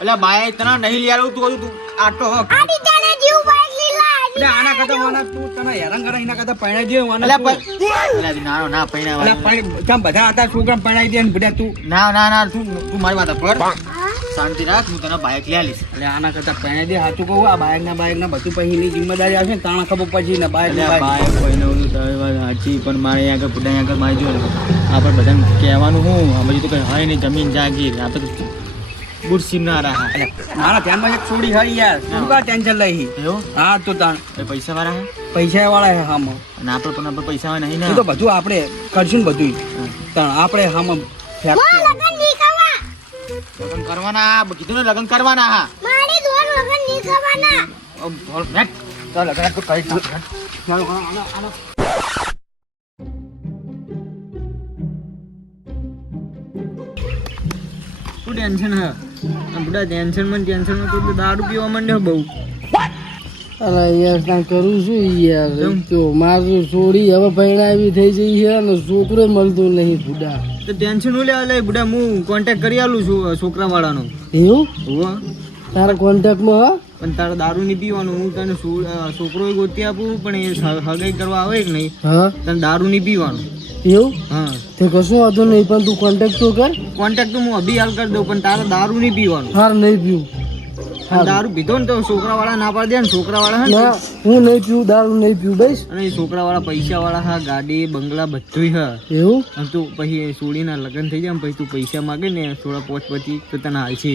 એટલે બાઈક તને નહીં લઈ આલું તું કહું તું આટો આડી જાણે જીવ બાઈક લીલા એટલે આના કરતા મને તું તને હેરાન કરે એના કરતા પૈણા દે મને એટલે તું- ના ના એટલે પણ કેમ બધા હતા છોકરા દે ને બધા તું? ના ના ના તું તું મારી વાત પર શાંતિ રાખ હું તને બાઈક લઈ આલીશ. એટલે આના કરતા પરણાઈ દે સાચું કહું આ બાઈક ના બાઈક ના બધું જિમ્મેદારી આવશે ને તાણા ખબર પછી ને બાઈક ને બાઈક. તારી વાત સાચી પણ મારે આગળ બુઢા આગળ મારી જો આપણે બધાને કહેવાનું હું આ તો કઈ હોય નહીં જમીન જાગીર આપણે બુરસી ના રહા. મારા ધ્યાનમાં એક છોડી હરી યાર. તું કા ટેન્શન લઈ? એવું? હા તો તાણ. પૈસા વાળા હે? પૈસા વાળા હે હમ. અને આપણે પણ આપણે પૈસા વાળા નહીં ને. તો બધું આપણે કરશું ને બધું તાણ આપણે હામ. લગન કરવાના કીધું ને લગ્ન કરવાના. હા મારે દોર લગનની ખાવાના ઓ, બોલ, હેટ. તો લગન તો કરી? ચાલો, આનો-. શું ટેન્શન હે? બધા ટેન્શનમાં ટેન્શનમાં તું તો દારૂ પીવા માંડ્યો બહુ. અરે યાર કાંઈ કરું છું યાર? એમ તો મારું છોડી હવે ભણાવી થઈ જઈ છે અને છોકરો મળતો નહીં બુડા. તો ટેન્શન હું લેવા લે બુડા હું કોન્ટેક્ટ કરી આલું છું છોકરા વાળાનો એવું? હોવા. તારા કોન્ટેક્ટમાં હા? પણ તારે દારૂ નહીં પીવાનું. હું તને છોકરો ગોતી આપું પણ એ હગાઈ કરવા આવે કે નહીં? હા? તને દારૂ નહીં પીવાનું. એવું? હા. તે કશું વાંધો નહીં પણ તું કોન્ટેક્ટ તો કર. કોન્ટેક્ટ તો હું અભી હાલ કરી દઉં પણ તારે દારૂ નહીં પીવાનું. હાર નહીં પીવું. દારૂ પીધો ને તો છોકરા વાળા ના પાડી દે ને છોકરા વાળા હે હું નહીં પીવું દારૂ નહીં પીવું બસ. અને છોકરા વાળા પૈસા વાળા હા ગાડી બંગલા બધું હા. એવું? તું પછી સોડીના લગ્ન થઈ જાય પછી તું પૈસા માગે ને થોડા પોચ પછી તો તને હાલ છે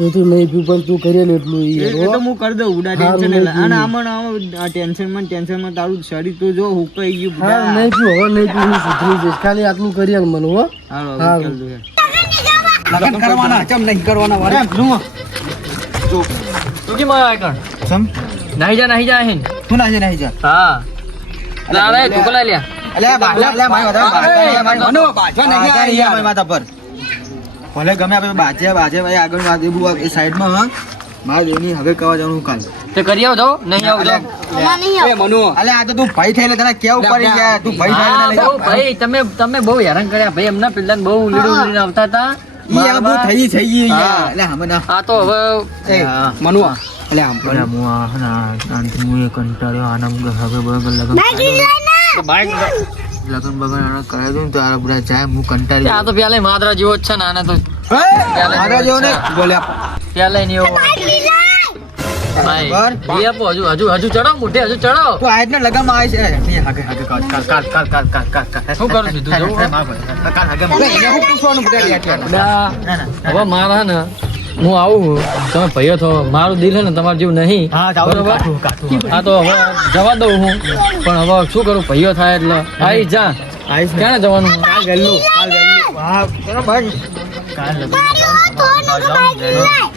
તો તું નહીં પીવું પણ તું કરી લે એટલું એ તો હું કરી દઉં ઉડા ટેન્શન અને આમાં આમાં ટેન્શનમાં ટેન્શનમાં તારું શરીર તો જો હુકાઈ ગયું હા બુડા નહીં પીવું હવે નહીં પીવું સુધરી જઈશ ખાલી આટલું કરી મને હો હા. લગ્ન કરવાના ચમ નહીં કરવાના વારે જુઓ. તું કેમ આવ્યો આગળ સમ નહીં જા નહીં જા હિન તું ના જા નહીં જા હા ના રે તું કોલા લ્યા અલે બા- અલ્યા, અલ્યા, મારી વાત વાત મનો, બાજવા નહીં આ. મારી માથા પર ભલે ગમે આપણે બાજે બાજે ભાઈ આગળ વાત એ બધું એ સાઈડમાં હા. મારા દેવની હવે કવા જવાનું કાલ. તે કરી આવ જાઓ નહીં આવ જાઓ એ મનુ. અલે આ તો તું ભાઈ થઈને તને કેવું પડી ગયા? તું ભાઈ થઈને લઈ જાવ ભાઈ તમે તમે બહુ હેરાન કર્યા. ભાઈ એમના પેલા બહુ લીડું લીડું આવતા હતા. ઈ આ બહુ થઈ થઈ ગઈ એટલે હમે ના. આ તો હવે. મનો. એટલે આમ પણ હું આ ના અંત હું એ કંટાળ્યો. આનમ હવે બગલ લગન હજુ હજુ હજુ હજુ ચડો લગન આવે છે હવે મારા ને હું આવું તમે ભાઈઓ થો મારું દિલ છે ને તમારું જેવું નહીં. હા હા તો હવે જવા દઉં હું. પણ હવે શું કરું? ભાઈઓ થાય એટલે. આવી જા. આવીશ ક્યાં જવાનું? કાલ ગયેલું કાલ ગયેલું વાહ ચલો ભાઈ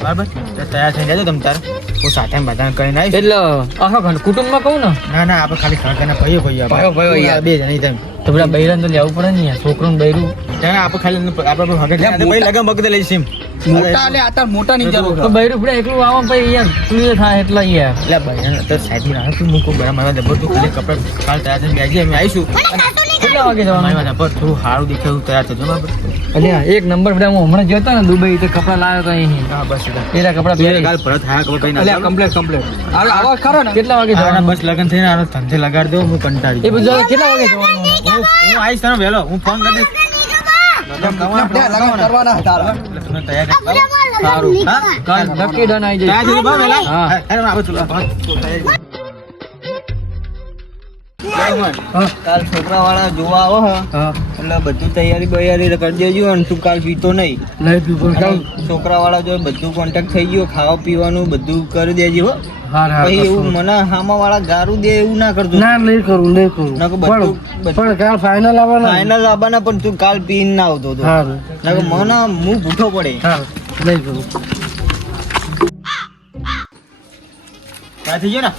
બરાબર? તૈયાર થઈ જજો તમ તાર. હું સાથે બધા કરીને આવીશ. એટલે આખા ઘર કુટુંબમાં કહું ને? ના ના આપણે ખાલી ખાના ભાઈઓ ભાઈઓ ભાઈઓ, ભાઈઓ બે જણી તેમ. તો પેલા બૈરાને તો લેવું પડે ને યાર છોકરું બૈરું. ના ના આપણે ખાલી આપણે લગન બગદે લઈશું મોટા એટલે આ મોટા ની જરૂર તો બૈરું પડે એકલું આવો પછી યાર ક્લિયર થાય એટલે યાર એટલે ભાઈ તો સાઈડમાં તું મૂકો બરાબર મારા જબર તું ખાલી કપડા કાલ તૈયાર થઈને બેસી અમે આવીશું. કેટલા વાગે જવાનું? મારી વાત થોડું સારું દેખાયું તૈયાર થજો બરાબર. અલ્યા એક નંબર બધા હું હમણાં ગયો હતો ને દુબઈ તો કપડા લાવ્યો તો અહીં હા બસ કપડા પહેરી. કાલ ભરત થયા ખબર કઈ ના કમ્પ્લેટ કમ્પ્લેટ હવે આવો ખરો ને. કેટલા વાગે જવાનું? બસ લગન થઈને આનો ધંધે લગાડ દો હું કંટાળી એ બધું કેટલા વાગે જવાનું? હું આવીશ તને વહેલો. હું ફોન કરી દઈશ. છોકરા વાળા જોવા આવો એટલે બધું તૈયારી બૈયારી કરી દેજો અને તું કાલ નહીં. છોકરા વાળા જો બધું કોન્ટેક્ટ થઈ ગયો ખાવા પીવાનું બધું કરી દેજો એવું મને હામા વાળા ગારું દે એવું ના કરતું ના નહીં કરું નહીં કરું. પણ પણ કાલ ફાઇનલ આવવાના ફાઇનલ આવવાના પણ તું કાલ પીન ના આવતો તો. હાર. મને હું ભૂઠો પડે. હાર નહીં કરું. થઈ ગયો ને.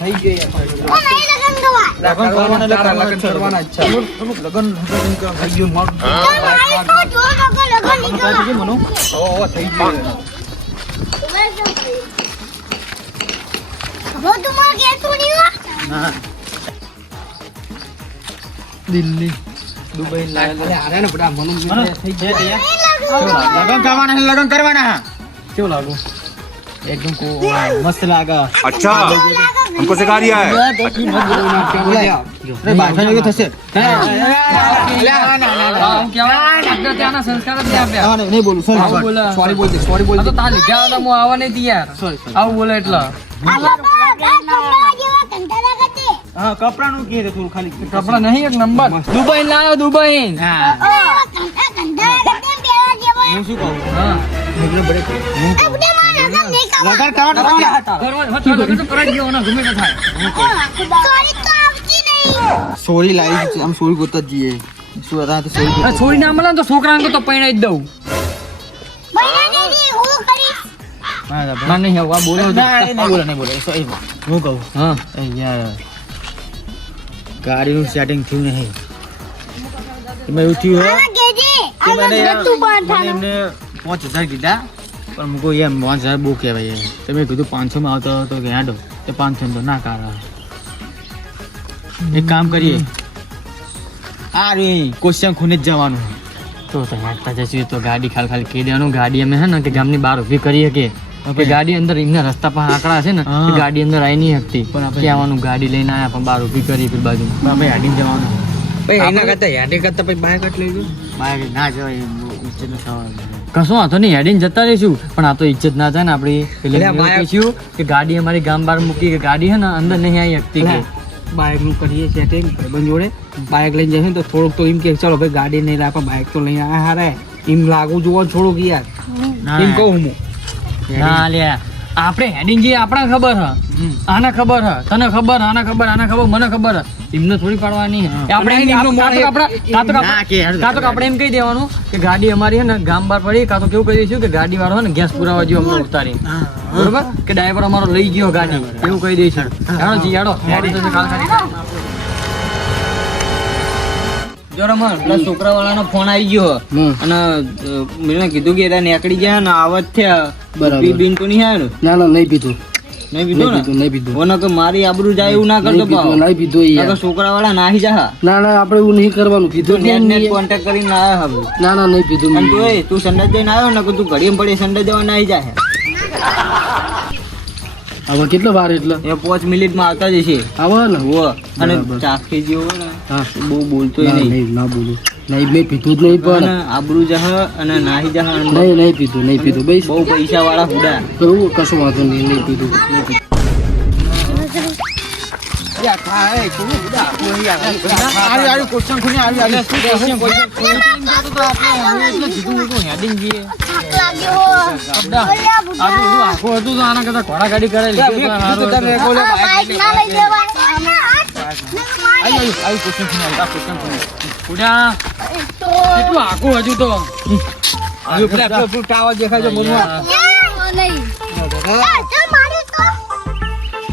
થઈ ગઈ લગન દવા. લગન કરવાના એટલે તારા કરવાના જ લગ્ન છે. કરવાના જ છે. થોડુંક લગન લગન કરવા થઈ ગયું મોડું. મારે તો જો લગન લગન થઈ ગયું મનુ? ઓ, ઓ, થઈ ગયું રોજુમલ ગેસુડીઓ હા દિલ્હી દુબઈ લાયા અરે ને બડા મનુ થઈ જે તે લગન કરવાના છે લગન કરવાના કેવું લાગુ એકદમ કો મસ્ત લાગા અચ્છા हमको सिखा रिया है अरे बात नहीं थसे ना ना ना આપણે ત્યાંના સંસ્કાર જ આપ્યા. હા, નહીં નહીં બોલું. Sorry, આવું સોરી બોલ. દે સોરી બોલ દે તો તાર લીધા હતા, હું આવવા નહીં. આવું બોલે એટલે. હા કપડાનું થોડું ખાલી. કપડાં નહીં એક નંબર. દુબઈ લાયો દુબઈ. હા. હું શું કહું? હા. તો કરાઈ ગમે થાય. લાવી આમ સોરી ગોતવા જઈએ. શું હતા તો છોડી ના મળે તો છોકરાને તો પૈણાઈ જ દઉં. નહીં આ બોલો નહીં બોલે નહીં બોલે હું કહું? હા. યાર ગાડીનું સેટિંગ થયું નહીં. એમાં એવું થયું હે આ કેજે કે આ મને પાંચ હજાર કીધા પણ મૂકો એમ પાંચ હજાર બહુ કહેવાય તમે કીધું પાંચસોમાં આવતો હતો કે હેડો તે પાંચસો તો ના કાર એક કામ કરીએ આ રે ક્વેશ્ચન ખૂને જ જવાનું. તો તમે હેડતા જશું તો ગાડી ખાલી ખાલી કહી દેવાનું. ગાડી અમે હે ને કે ગામની બહાર ઊભી કરી શકીએ કે ગાડી અંદર એમના રસ્તા પર આંકડા છે ને ગાડી અંદર આવી નહીં શકતી. પણ આપણે- આવવાનું ગાડી લઈને આવ્યા પણ બહાર ઊભી કરી પેલી બાજુ આપણે હાડીને જવાનું. ભાઈ એના કરતા હેડી કરતા પછી બાય કટ લઈ બાય ના જવાય ઇજ્જત ન થવાનું. કશું વાંધો નહીં હેડીને જતા રહીશું. પણ આ તો ઇજ્જત ના થાય ને આપણી એટલે કહીશું કે ગાડી અમારી ગામ બહાર મૂકી કે ગાડી હે ને અંદર નહીં આવી શકતી કે બાઇકનું કરીએ સેટિંગ ભાઈબંધ જોડે બાઇક લઈને જશે ને તો થોડુંક તો એમ કે ચાલો ભાઈ ગાડી નહીં રાખો બાઇક તો લઈને આ હારે. એમ લાગુ જોવો થોડુંક યાર. એમ કહું હું. ના લે આપણે હેડિંગ જે આપણા ખબર હ આને ખબર હ તને ખબર આને ખબર આને ખબર મને ખબર એમને થોડી પાડવાની આપણે આપણા- એમ કહી દેવાનું કે ગાડી અમારી છે ને ગામ બહાર પડી કાં તો કેવું કહી દઈશું કે ગાડી વાળો ને ગેસ પુરાવા જેવો અમને ઉતારી બરોબર? કે ડ્રાઈવર અમારો લઈ ગયો ગાડી. એવું કહી દઈશું. હેડો જી હેડો. ગાડી તો છે કાલ ખાલી. જો રમણ પેલા છોકરા વાળાનો ફોન આવી ગયો અને મેં કીધું કે નીકળી ગયા ને આવત થયા. બરાબર. બીન તો નહીં આવ્યો ના ના નહીં પીધું. નહીં નહીં પીધું પીધું ને? નહીં પીધું ઓને કે મારી આબરૂ જાય એવું ના કરતો પાવ. નહીં પીધું યાર. છોકરા વાળા નાહી જા ના ના આપણે એવું નહીં કરવાનું. કીધું. કોન્ટેક્ટ કરીને આયા હવે. ના ના નહીં પીધું તું તું સંડાસ જઈને આવ્યો ને કે તું ઘડીએ પડે સંડાસ જવા નાહી જાય હવે કેટલો વાર એટલે? એ પાંચ મિનિટમાં આવતા જ છે આવે ને. હો અને. ચાખી જેવો ને બહુ બોલતોય નહીં. નહીં ના બોલું. નહીં મેં પીધું જ નહીં પણ. આબરૂ જહ અને નાહી જહ નહીં નહીં પીધું નહીં પીધું. બહુ પૈસા વાળા હુડા કશું વાંધો નહીં નહીં પીધું નહીં પીધું. હેડિંગ જઈએ થાક લાગ્યો ઓલા બુડા આખું શું હતું તો આના કરતા ઘોડા ગાડી કરાવી લીધી તો સારું હતું. આ બાઈક ના લઈ જવાય આઈ, આઈ, આઈ, question સુનાવ, આ question સુનાવ. ઉડા, કેટલું આખું હજુ તો હજુ પેલા પેલું પેલું ટાવર દેખાય છે મનમાં નહીં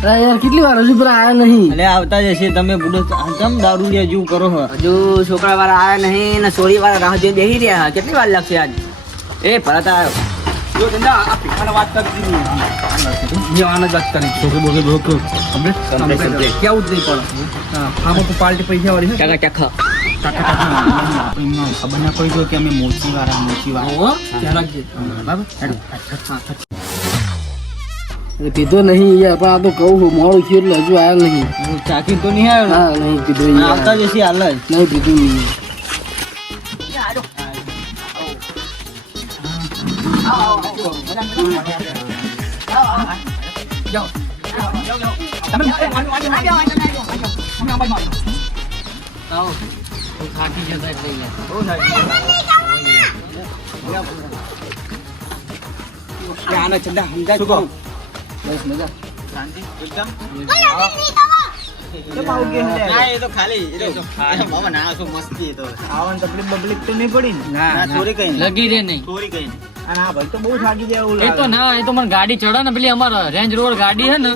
યાર કેટલી વાર હજુ પેલા આયા નહીં? એટલે આવતા જ હશે. તમે બુડો જમ દારૂ લે જેવું કરો હો? હજુ છોકરા વાળા આવ્યા નહીં ને સોરી વાળા રાહ બેસી રહ્યા. કેટલી વાર લાગશે આજ? એ ભરત આવ્યો જો ધંધા આ પીખાને વાત કરી દીધી. જે આને વાત કરી. છોકરી બોકે બોકે કમ્પ્લીટ કમ્પ્લીટ કેવું જ નહીં પણ આમાં તો પાર્ટી પૈસા વાળી છે ટકા ટકા ખબર ના પડી કે અમે મોચી વાળા મોચી વાળા બરાબર? હેડો. અરે પીધો નહીં યાર પણ આ તો કહું છું મોડું થયું એટલે હજુ આયા નહીં હું ચાખી તો નહીં આવ્યો ને હા નહીં પીધું અને યાર આવતા જ હશે હાલ જ નહીં પીધું નહીં આવો. થાકી જતા એટલે યાર. આને ચંદા સમજાય શું બસ મજા. ના, એ તો ખાલી એ તો બાબા ના શું મસ્તી એ તો. આવવાની તકલીફ બકલીફ તો નહીં પડી ને? ના ચોરી કઈ નહીં. લગી રે નહીં. ચોરી કઈ નહીં. અને આ ભાઈ તો બહુ થાકી જાય એવું એ તો લાગે. ના એ તો મને ગાડી ચડે ને પેલી અમારે રેન્જ રોવર ગાડી હે ને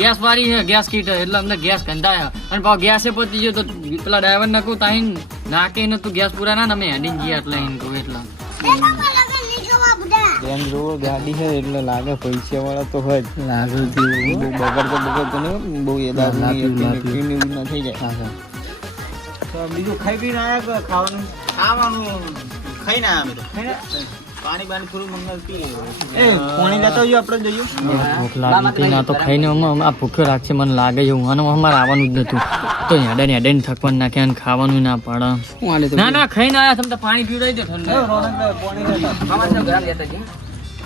ગેસ વાળી ગેસ કીટ એટલે અમને ગેસ ગંધાય. અને પાછો ગેસે પતી ગયો તો પેલા ડ્રાઈવર ને કહું તાહીન નાખે ને તું ગેસ પૂરા ના ને અમે હેડી ગયા એટલે એટલે. બુડા જોવો ગાડી છે એટલે લાગે પૈસા વાળા તો હોય લાગે બહુ બગડ તો બગડ તો નહીં બહુ એ લાગ્યું, ની થઈ જાય. તો બીજું ખાઈ પીને આવ્યા કે ખાવાનું? ખાવાનું. ખાઈને આયા અમે તો. પાણી બાણી થોડું મંગાવ પી એ પાણી લેતો આવ્યો આપણે જઈએ? ભૂખ લાગી ના તો ખાઈને આ ભૂખ્યો રાખશે મને લાગે છે હું અમારે આવવાનું જ નતું. તો હેડે ને હેડે ને નાખે અને ખાવાનું ના પાડે. હું આલે તો ના ના ખાઈને આયા તમે પાણી પીવડાવી દે ઠંડુ.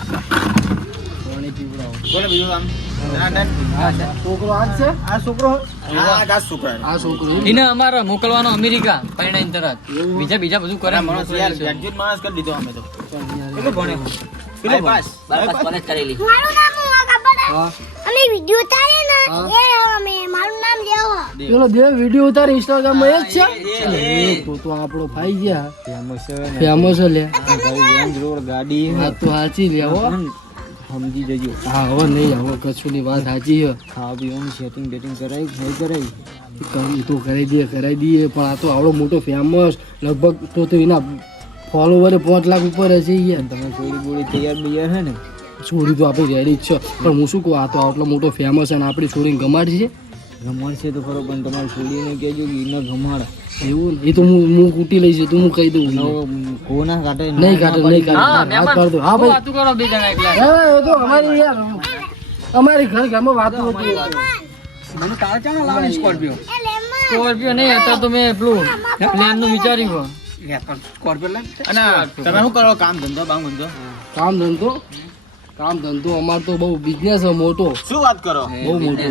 તો ગરમ લેતા જઈએ. બોલે બીજું કામ ના ના છોકરો આજ છે આ છોકરો હા આ છોકરા આ છોકરો એને અમારે મોકલવાનો અમેરિકા પરિણામ તરત બીજા બીજા બધું કરે માણસ કરી દીધો અમે તો ભણે કેટલું પાસ કરેલી હું હે? અમે વિડિયો ઉતારે ને એ અમે મારું નામ લેવો. પેલો દેવ વીડિયો ઉતાર ઇન્સ્ટાગ્રામમાં એ જ છે? તો તો આપણો ફાઈ ગયા ફેમસ લે. ગાડી હા તો સાચી લેવો સમજી જજો. હા હવે નહીં હવે કચ્છું ની વાત સાચી છે. ખાવા પીવાનું સેટિંગ બેટિંગ કરાવી નહીં કરાવી? કરી તો કરાવી દઈએ કરાવી દઈએ પણ આ તો આવડો મોટો ફેમસ લગભગ તો તો એના ફોલોવર પાંચ લાખ ઉપર હશે યાર. તમે થોડી બોડી તૈયાર બૈયાર હે ને છોરી તો આપણે રેડી જ છે. પણ હું શું કહું? આ તો આટલો મોટો ફેમસ અને આપણી છોડીને ગમાડી છે ગમાડશે તો ખરો પણ તમારે છોડીને કહેજો કે એને ગમાડ. એવું? ને? એ તો હું હું કૂટી લઈશ તો હું કહી દઉં નવો કોના કાઢે નહીં કાઢે નહીં હા દો હા ભાઈ. વાતું કરો બે જણા એકલા? હા, એ તો અમારી યાર અમારી ઘર ઘરમાં વાતો હતી. મને તારે ચાલો લાવવાની સ્કોર્પિયો? સ્કોર્પિયો નહીં હતા તો મેં પેલું પ્લેનનું વિચાર્યું સ્કોર્પિયો લાવ અને તમે શું કરો? કામ ધંધો ધંધો? કામ ધંધો? કામ ધંધો અમાર તો બહુ બિઝનેસ મોટો. શું વાત કરો? બહુ મોટો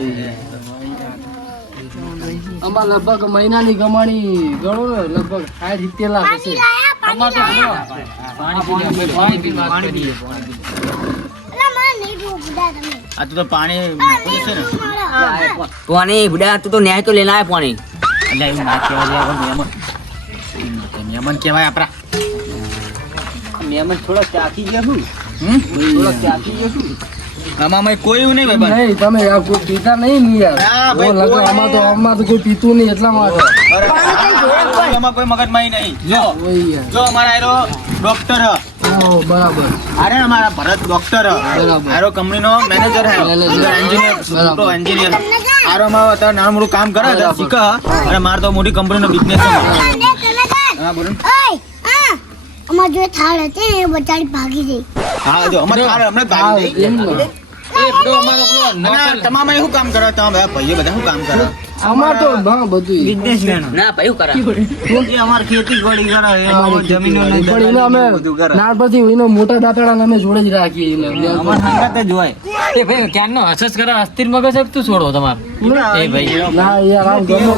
અમાર લગભગ મહિનાની કમાણી ગણો ને લગભગ સાઠ સિત્તેર લાખ હશે. અમારે તો પાણી પી લે, પાણી આ તો તો પાણી છે ને. પાણી બુડા તું તો ન્યાય તો લેના પાણી. એટલે એવું ના કહેવાય મહેમાન. કહેવાય આપણા. મહેમાન થોડા ત્યાંથી ગયા શું? હમ થોડા ત્યાંથી ગયા શું આમાં કોઈ એવું નહીં ભાઈ નહીં તમે કોઈ પીતા નહીં યાર. આમાં તો. આમાં તો કોઈ પીતું નહીં એટલા માટે. આમાં કોઈ મગજમારી નહીં. જો જો અમારા આરો ડોક્ટર બરાબર. અરે અમારા ભરત ડોક્ટર હ. આરો કંપનીનો મેનેજર હે. એન્જિનિયર એન્જિનિયર આરો માં અત્યારે નાનું મોટું કામ કરે છે શીખ અને મારે તો મોટી કંપનીનો બિઝનેસ? હા બોલો અમાર જો થાળ હતી ને એ બચારી ભાગી ગઈ હા જો અમારે હમણાં ભાગી ગઈ. તમામ શું કામ કરો? તમે ભાઈ ભાઈઓ બધા શું કામ કરો? અમાર તો હા બધું બિઝનેસમેન ના ભાઈ કરે એ અમાર ખેતી ગોળી કરે અમારી જમીનો ને પણ એને અમે નાનપણથી એનો મોટા દાતાડા અમે જોડે જ રાખીએ એને અમાર સંગત જ હોય. એ ભાઈ ક્યાંનો હસસ કરે? અસ્થિર મગજ તું છોડો તમારે. એ ભાઈ. ના યાર આમ ગમો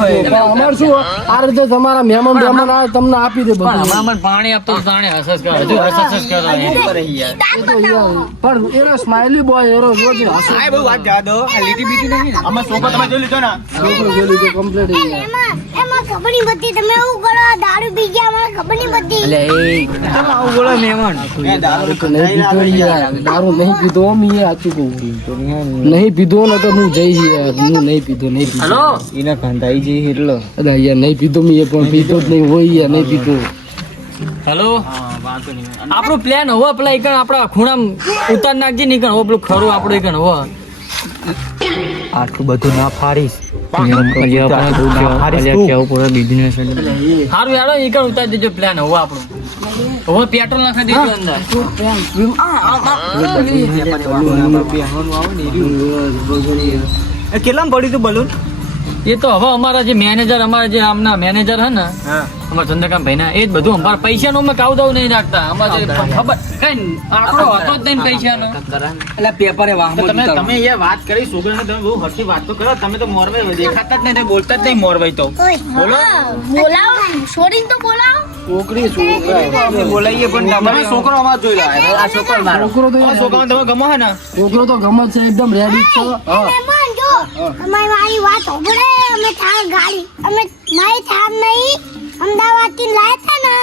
અમાર શું આ રીતે તમારા મહેમાન મહેમાન આવે તમને આપી દે પણ બધું. પણ અમાર પાણી આપતો જાણે હસસ કરે. હજુ હસસ કરે એ તો યાર. પણ એનો સ્માઇલી બોય એરો રોજ હસો આ બહુ વાત જાદો આ લીટી બીટી નહીં અમાર છોકરો તમે જોઈ લીધો ને? છોકરો તો કમ્પ્લીટ યાર એમાં એમાં ખબર નહીં પડતી તમે આવું કરો દારૂ પી ગયા મને ખબર નહીં પડતી એટલે એ આવું બોલો મહેમાન દારૂ તો નહીં પીધો યાર. દારૂ નહીં પીધો મેં એ સાચું કહું. નહીં પીધો ને તો હું જઈ યાર. હું નહીં પીધો નહીં પીધો. હેલો? એના ખાંધાઈ જઈ એટલો અરે યાર નહીં પીધો મેં પણ પીધો જ નહીં હોય યાર નહીં પીધો. હેલો? આપણો પ્લાન હોવા પેલા એક આપણા ખૂણામાં ઉતાર નાખજે ને એક હોવા પેલું ખરું આપણું એક હોવા. આટલું બધું ના ફાડીશ. સારું યાર એકણ ઉતાર દેજો પ્લાન હોવો આપણું હવે પેટ્રોલ નાખી દેજો અંદર કેટલામ પડ્યું તું બલૂન એ તો હવે અમારા જે મેનેજર અમારા જે આમના મેનેજર હે ને અમારા ચંદ્રકાંત ભાઈ ના એ જ બધું. અમારા પૈસા નું અમે કાવ દાવ નહીં રાખતા. અમારે જે ખબર કઈ આંકડો હતો જ નહીં પૈસા નો એટલે પેપરે તમે તમે એ વાત કરી છોકરા તમે બહુ હરખી વાત તો કરો. તમે તો મોરવે દેખાતા જ નહીં બોલતા જ નહીં મોરવાઈ તો. બોલો. બોલાવો. છોડીને તો બોલાવો. છોકરી છોકરા. બોલાઈએ પણ તમારો છોકરો અમાર જોઈ લો. આ છોકરો મારો. છોકરો તો છોકરો તમે ગમો હે ને? છોકરો તો ગમત છે એકદમ રેડી છે. હા. જો તમારી મારી વાત સાંભળે? અમે થાર ગાડી અમે મારી થાર નહીં અમદાવાદથી લાયા હતા ને.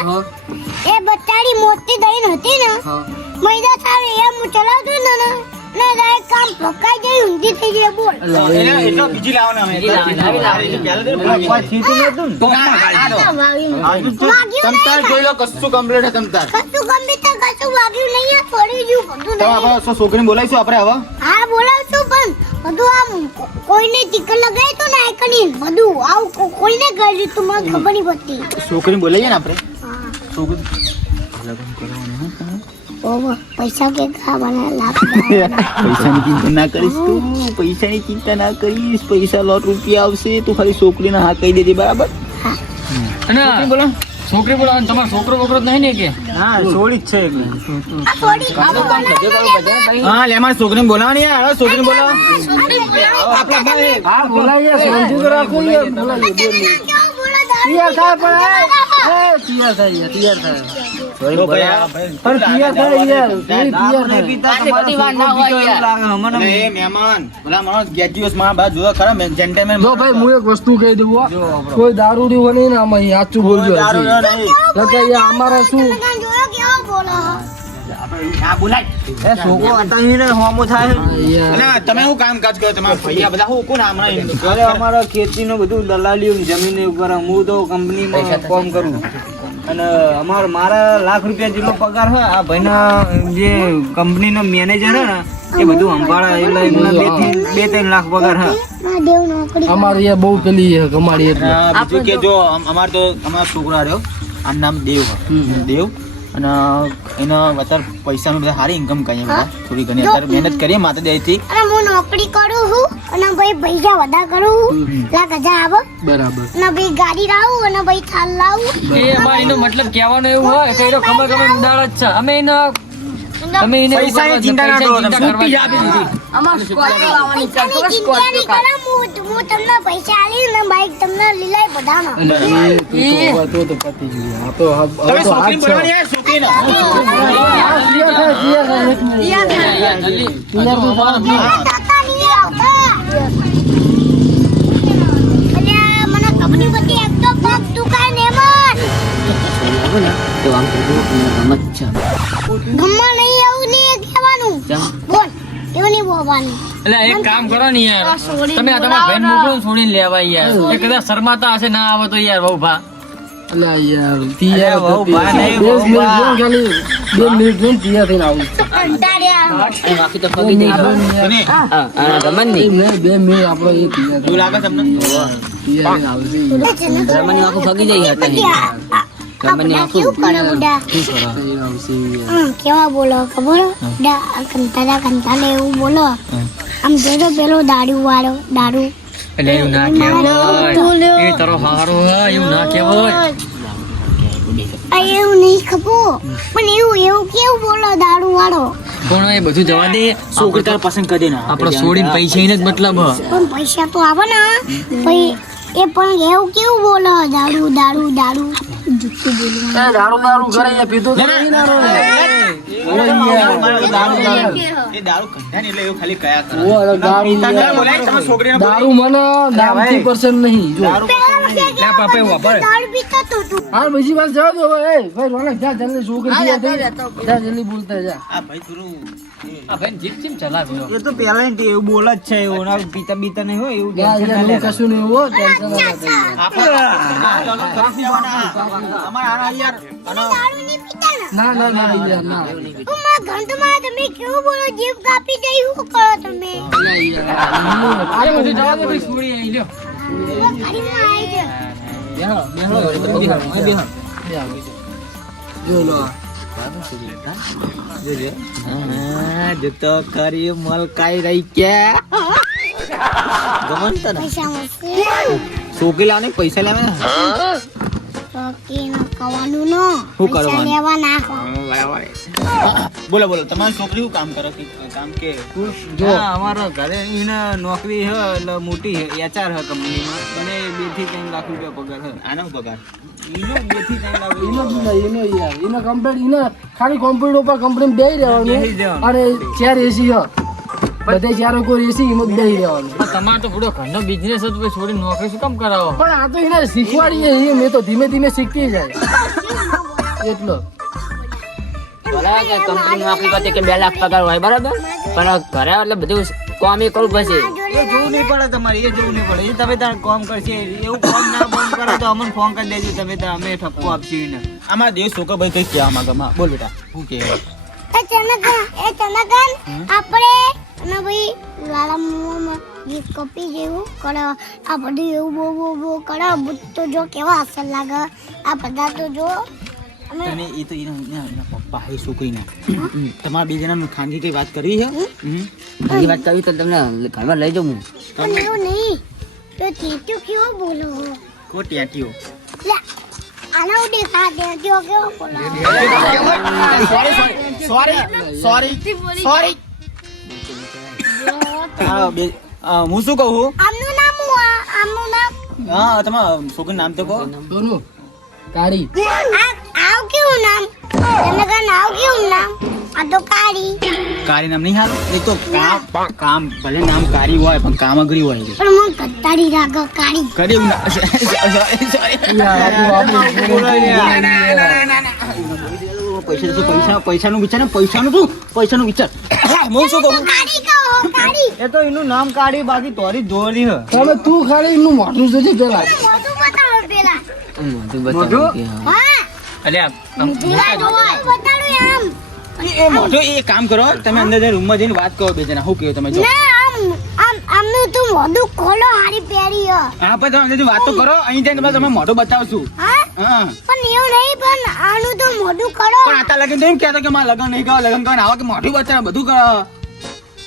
એ બચારી મોટી દઈને હતી ને. મહિના થાર એ હું ચલાવતો ને ને ને ડાયરેક્ટ કામ પકાઈ ગઈ ઊંધી થઈ ગઈ બોલ. એટલે એટલે બીજી લાવવાના અમે. પહેલા તો છીતું નહોતું ને. ટોપમાં ગાડી આ વાગ્યું તમ જોઈ લો કશું કમ્પ્લીટ હે તમતાર કશું કમ્પ્લીટ કશું વાગ્યું નહીં આ છોડી ગયું બધું તો નહીં. આપણે છોકરીને બોલાવીશું આપણે હવે? હા બોલાવશું પણ બધું આમ કોઈને ટીકર લગાવી તો ને આઈકની બધું આવું કોઈને કરી તું મને ખબર નહીં પડતી. છોકરી બોલાઈએ ને આપણે? છોકરી લગન કરવાનું હે પૈસા કે ખાવાના લાખ પૈસાની ચિંતા ના કરીશ તું. પૈસાની ચિંતા ના કરીશ. પૈસા લોટ રૂપિયા આવશે તું ખાલી છોકરીને હા કહી દેજે બરાબર? અને બોલો છોકરી પણ તમારો છોકરો બોકરો જ નહીં ને કે? હા છોડી જ છે હા લે મારી છોકરીને બોલાવવાની યાર. હવે છોકરીને બોલાવો. આપણા હા બોલાવીએ સમજી તો રાખું યાર બોલાવીએ. બે મિનિટ. કેવું બોલો દારૂ તૈયાર થાય પણ તૈયાર થાય. તૈયાર થાય. કોઈ દારૂ નહીં ને આમાં સાચું બોલજો. ન અમારે શું? લગન જોયો કેવો બોલો? આ બોલાય. એ છોકરો અત્યારે હોમો થાય. યાર. અને તમે શું કામકાજ કરો તમારા બધા હું હમણાં અરે અમારા ખેતીનું બધું દલાલી જમીન ઉપર હું તો કંપનીમાં કામ કરું. અને અમાર મારા લાખ રૂપિયા જેટલો પગાર હોય આ ભાઈના જે કંપનીનો મેનેજર હે ને એ બધું સંભાળે. એટલે એમના બેથી બે ત્રણ લાખ પગાર નોકરી અમારે યાર બહુ પેલી કમાડી એટલે. કે જો અમ- અમાર તો અમારા છોકરા રહ્યો. આમ નામ દેવ દેવ. અને એનો અત્યારે પૈસાનો બધા સારી ઇન્કમ કરીએ બધા. થોડી ઘણી અત્યારે મહેનત કરીએ માતા દયથી અને હું નોકરી કરું છું અને ભાઈ પૈસા વધારે કરું છું. લાખ હજાર આવો. બરાબર. અને ભાઈ ગાડી લાવું અને ભાઈ થાલ લાવું. એ અમારીનો મતલબ કહેવાનો એવું હોય કે એનો ખબર ખબર ઉડાડ જ છે. અમે એને તમે એને પૈસાની ચિંતા ના કરો તમે. પૈસાની ચિંતા સ્કૂટી કરવા આપી દીધી. પૈસાની ચિંતા નહીં કરો. હું તમને પૈસા આલી ને બાઈક તમને લીલાય બધાનો એ તો તો તો પતી ગયું. આ તો હવે તો હાથ છોકરીને છે. યાર, થાય, તૈયાર થાય, એક મિનિટ. તૈયાર તો નહીં અલ્યા મને ખબર બધી એક તો પગ દુકાન એમાં. ગમવા નહીં આવું નહીં કહેવાનું બોલ એટલે એક કામ કરો ને યાર. તમે આ તમારા ભાઈને મોકલો છોડીને લેવા યાર. એ કદાચ શરમાતા હશે ના આવે તો યાર બહુ ભા. અલા. બા મિનિટ બા. જો ખાલી બે મિનિટ જો ને તૈયાર થઈને આવું. કંટાળ્યા. નહીં, બે મિનિટ આપણો એ તૈયાર લાગે તમને? તૈયાર આવશે રમણની આંખો ફગી જઈ હતી કેવા બોલો? ખબર? કંટાળા કંટાળા એવું બોલો. આમ જોજો પેલો દારૂ વાળો દારૂ. એટલે એવું ના કહેવાય. એ તારો હારો એવું ના કહેવાય. એવું નહીં ખબર પણ એવું એવું કેવું બોલો દારૂ વાળો? પણ એ બધું જવા દે. છોકરી તારે પસંદ કરી ને આપણે છોડીને પૈસા એને જ મતલબ. પણ પૈસા તો આવે ને. પછી એ પણ એવું કેવું બોલો? દારૂ દારૂ દારૂ. દારૂ કરે? પીધો મને નાઇન્ટી પર્સન્ટ નહીં. હા બીજી વાત જવા દો ભાઈ. રોનક જા જલ્દી છોકરી જલ્દી બોલતા જા. ભાઈ થોડું આ ભાઈ જીપ ચીમ ચલાવ્યો એ તો પેલા એવું બોલ જ છે એવું ના પીતા બીતા નહીં હોય એવું. કશું નહીં ટેન્શન ના? ને ના યાર ના તમે કેવું બોલો કાપી દઈ કરો તમે? બધું જવા દે ભાઈ છોડી લ્યો. જો લો. હા, કરી તો મલકાઈ રહી કે ગમન તને? પૈસા મળશે. લાવને પૈસા લાવે ચોકીનું કવાનું નો પૈસા? લેવા બોલો બોલો તમારી છોકરી શું કામ કરે કે કામ કે? હા, અમારા ઘરે એને નોકરી હે એટલે મોટી હે એચઆર હે કંપનીમાં. અને બેથી ત્રણ લાખ રૂપિયા પગાર હે. આનો પગાર? એનો બેથી ત્રણ લાખ એનો એનો યાર. એનો કમ્પ્લીટ એને ખાલી કોમ્પ્યુટર ઉપર કમ્પ્લેટ બેહી બેહી રહેવાનું. અને ચાર એસી હ. બધે જ્યારે કોઈ એસી એમાં જ બેહી રહેવાનું. તમારે તો પૂરો ઘરનો બિઝનેસ હતો ભાઈ છોડીને નોકરી શું કામ કરાવો? પણ આ તો એને શીખવાડીએ છીએ મેં તો ધીમે ધીમે શીખતી જાય. એટલો. બરાબર કે કંપની નોકરી કરતી કે બે લાખ પગાર હોય બરાબર? પણ ઘરે એટલે બધું કોમ એ કરવું પડશે. એ જોવું નહીં પડે તમારે એ જોવું નહીં પડે. એ તમે તાર કોમ કરશે એવું કામ ના કામ કરે તો અમને ફોન કરી દેજો તમે તાર અમે ઠપકો આપશું એને. આમાં દેવ છોકરો ભાઈ કઈ કહેવા માંગે બોલ બેટા શું કહે એ ચનકન એ ચનકન આપણે અને ભાઈ લાલા મોમાં ગીત કપી જેવું કરે આ બધું એવું બહુ બહુ બહુ કરે બધું તો જો કેવા અસર લાગે આ બધા તો જો તમે એ તો એના પપ્પા એ છોકરીના તમારા બે જણાનું ખાનગી કઈ વાત કરવી છે ખાનગી વાત કરવી તો તમને ઘરમાં લઈ જાઉં હું પણ એવું નહીં તો ટેટ્યુ કેવો બોલો કો ટેટ્યુ કેવો બોલો સોરી સોરી સોરી અ, હું શું કહું આમનું નામ આમનું નામ? હા તમારા છોકરીનું નામ તો કહો. સોનુ કાળી. આવ કેવું નામ? તમે કા નાવ કેવું નામ? આ તો કાળી. કાળી નામ નહીં હાલ એ તો કામ કામ ભલે નામ કાળી હોય પણ કામગરી હોય પણ હું કત્તારી રાખો કાળી. ના પૈસા પૈસા પૈસાનું વિચાર પૈસાનું શું? પૈસાનું વિચાર. હું શું કહું કાળી એ તો એનું નામ કાઢી બાકી તોરી દોરી હ. તમે તું ખાલી એનું મોઢું જોજે પેલા. મોઢું બતાવો પેલા. મોઢું હા. અલ્યા બતાડો આમ એ મોઢો એ કામ કરો તમે અંદર જઈને રૂમમાં જઈને વાત કરો બે જણા શું કહ્યું તમે જો. ના આમ આમ આમનું તું મોઢું ખોલો હારી પહેરી હો. હા પણ તમે અંદર વાત વાતો કરો અહીં જઈને તમે મોટો બતાવશું. હા? હા. પણ એવું નહીં પણ આનું તો મોઢું કરો પણ આતા લગન તો એમ કહેતો કે મારા લગન નહીં કરો લગન કરો આવો કે મોઢું બતાવે બધું કરો.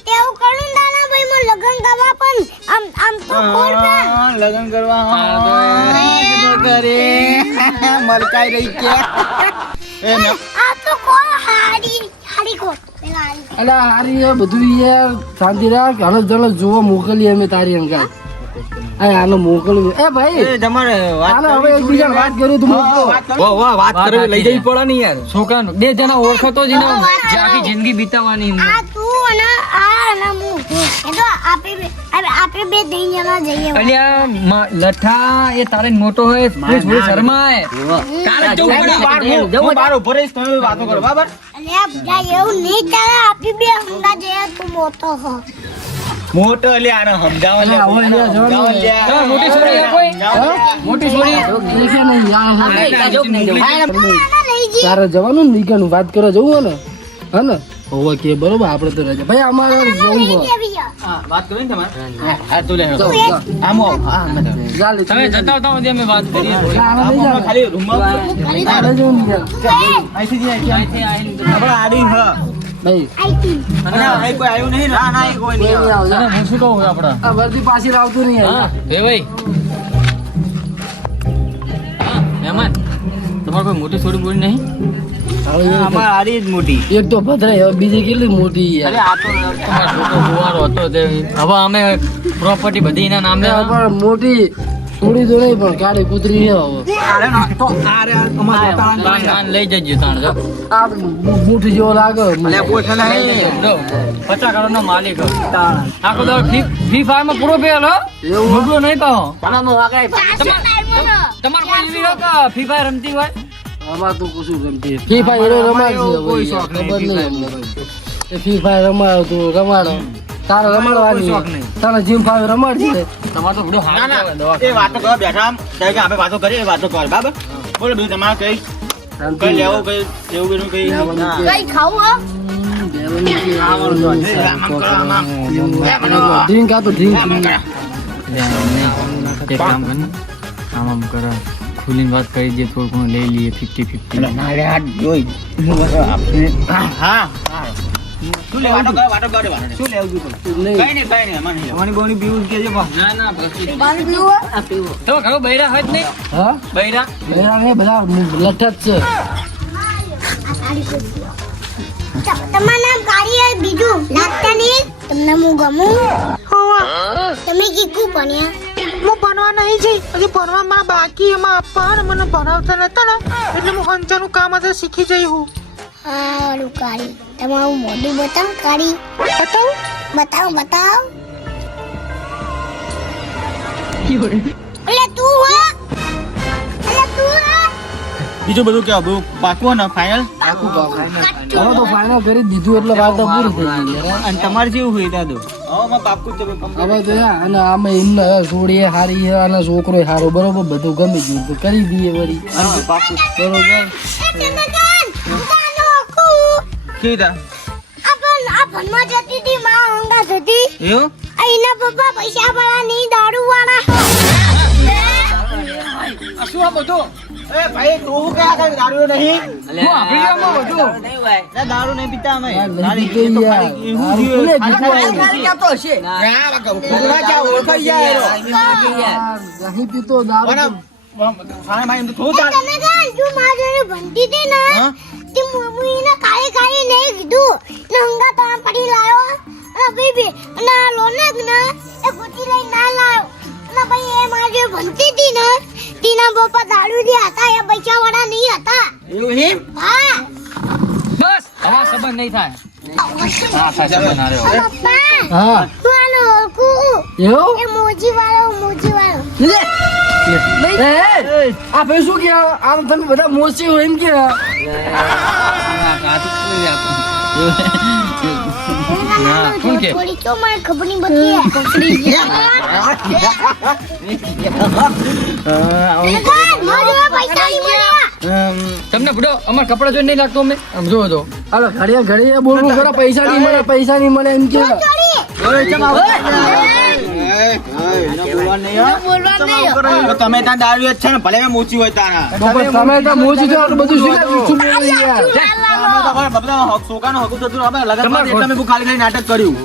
એવું કરું દાના ભાઈ મને લગન કરવા પણ. આમ આમ તો બોલ કે લગન કરવા હા, કરે મલકાઈ રહી કે. એ ના આ તો કો હારી હાડી કો. અલા હારી એ બધું યાર શાંતિ રાખ હાલો ચાલો જોવા મોકલીએ અમે તારી અંગાત. આ આનો મોકલ્યું એ ભાઈ તમારે વાત હવે એકબીજા વાત કરું તું મોકલો. વાહ વાત કરવી લઈ જવી પડે ને યાર. છોકરાનો બે જણા ઓળખો તો જ આખી જિંદગી બીતાવાની આ તું અને આપણે આપણે બે ત્રણ જણા જઈએ અલ્યા મા- એ તારે મોટો હોય શરમાય. તારે જવું પડે? બહાર હું- હું બહાર ઊભો રહીશ તમે વાતો કરો બરાબર? અને બધા એવું નહીં ચાલે આપી બે હમણાં જઈએ તું મોટો હો. મોટો લે આને સમજાવવા લે. હા, લે, સમજાવવા લે. તમે મોટી છોડી કોઈ મોટી છોડી દેખે નહીં યાર આના તારે જવાનું ને વાત કરો જવું હોય ને? હા ને? હોવે કે બરોબર? આપણે તો રજા. ભાઈ અમારે જવું હોય. હા, વાત કરો ને તમારે. હા તું લે. આમ હા તમે જતા હતા અમે વાત કરીએ. ખાલી રૂમમાં. અહીંથી જઈએ, અહીંથી. આપણે આડી હ. ભાઈ. આઈતી અને અહીં તમારે કોઈ મોટી થોડી બોલી નહીં. અમારે આરી જ મોટી. એક તો ભદ્રાઈ હવે બીજી કેટલી મોટી અરે આ તો છોકરો કુંવારો હતો તે. હવે અમે પ્રોપર્ટી બધી એના નામે મોટી થોડી તો નહીં પણ કાળી કૂતરી લઈ જજો તાણ જો. આ બૂટ જેવો લાગે જો. પચાસ કરોડ નો માલિક. આખો દાડો ફ્રી ફાયરમાં પૂરો પેલ હો? એવું? નહીં પાછો તમારે કોઈ એવી ફ્રી ફાયર રમતી હોય? આમાં તો કશું રમતી ફ્રી ફાયર રમાડ છે કોઈ શોખ નહીં, ફ્રી ફાયર રમાડો. તો રમાડો. તારે રમાડવાની શોખ નહીં. તને જીમ ફાયર રમાડ તમારે તો બધું હાથ ના, ના. કહેવાય, દવા એ વાતો કરો બેઠા કે આપણે વાતો કરીએ એ વાતો કરો બરાબર? બોલો બીજું તમારે કઈ. કઈ લેવું કઈ લેવું બીજું કઈ કઈ ખાવું હો. ડ્રિંક ડ્રિંક આમ કરો. ખુલીને વાત કરી દે થોડું ઘણું લઈ લઈએ ફિફ્ટી ફિફ્ટી એટલે આ જોઈ. હા, હા, હા. શું લે, વાતો કરો, વાતો કરો, વાતો કરો. શું લેવું હતું કઈ નહીં, કઈ નહીં, અમારે નહીં બોની બોની પીવું કે છે ના ના પાણી પીવું હો? તમે ઘણો બૈરા હોય જ નહીં. હા? બૈરા? બધા એ બધા લઠ્ઠ છે. આ સારી ખુરશી. ત- તમારું નામ કાળી બીજું લાગતા નહીં? તમને હું ગમું? તમે કીકું ભણ્યા હું ભણવા નહીં જઈ. હજી ભણવા મારા બાકી એમાં આપવા ને મને ભણાવતા નતા ને. એટલે હું હંચાનું કામ આજે શીખી જઈ હું. હારું કાળી. તમારું મોઢું બતાવ કાળી. બતાવ? બતાવ બતાવ. એટલે તું હો. એટલે તું હો. બીજું બધું કેવું બધું પાકું ને ફાઇનલ પાકું. તો ફાઇનલ કરી દીધું એટલે વાત તો પૂરી થઈ ગઈ. અને તમારે જેવું હોય દાદો. હવે અને આમે એમને છોડીએ હારી અને છોકરો હારો બરોબર? બધું ગમી ગયું તો કરી દઈએ વળી. બરોબર? ભણવા જતી હતી માં જતી. એવું? એના પપ્પા પૈસા વાળા નહીં દારૂ વાળા શું આ બધું? એ ભાઈ તું ક્યાં કઈ દારૂ નહીં? દારૂ પીતા અમે. પીતો દારૂ ભાઈ તો તમે મારા ને? તે કીધું. ને તો પડી લાયો. અને બેબી અને આ લોનક ને એ ગોતી લઈ ના લાયો. અને ભાઈ એ મારા જોડે ભણતી હતી ને તેના પપ્પા દારૂ હતા એ પૈસા વાળા નહીં હતા એવું હે હા બસ હવે સંબંધ નહીં થાય પપ્પા હા તું આને ઓળખું એવું એ મોજી વાળો મોજી વાળો લે. એ, એ, આ ભાઈ શું કે આમ તમે બધા મોસી હોય એમ કે કોણ કે? થોડી તો મને ખબર નહીં બધી પૈસા નહીં તમને બુડો અમાર કપડા જોઈને નહીં લાગતો અમે આમ જોવો તો. હાલો ઘડીએ ઘડીએ બોલવું કરો પૈસા નહીં મળે પૈસા નહીં મળે એમ કે. તમે ત્યાં દારૂ જ છે ને ભલે મેં મોચી હોય તારા. તમે તો મૂચી છો બધું શું યાર અમે અમે ખાલી નાટક કર્યું.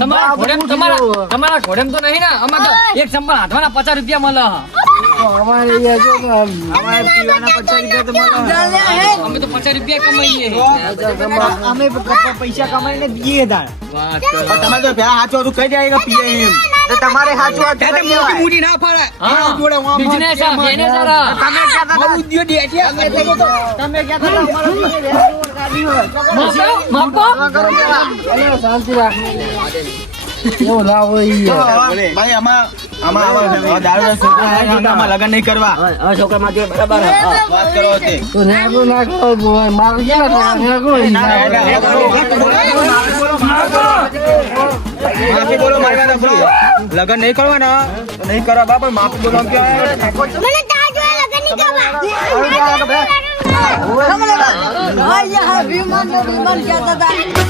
તમારા ઘોડેમ તમારા. તમારા તો નહીં ને? અમાર તો એક સંભાળ હાથવાના પચાસ રૂપિયા મળે. અમારે. અમે તો પચાસ રૂપિયા કમાઈએ. અમે પૈસા કમાઈને દઈએ તાર વાત તમે તો પેલા હાચો કઈ જાય કે પીએ એમ. તો તમારે હાચો મોટી મોટી ના હા. જોડે હું બિઝનેસ આ મેનેજર. તમે ક્યાં હતા? ઉદ્યોગ તમે ક્યાં માપો, માપો. અરે શાંતિ રાખ એવું ના હોય ભાઈ આમાં આમાં આમાં દારૂ છોકરા આમાં લગન નહીં કરવા વાત કરો તે. મારે માફી બોલો મારી લગન નહીં કરવાના નહીં કરવા બાપા માફી બોલો આમ મને તાર લગન નહીં કરવા હા, વિમાન વિમાન કહેતા હતા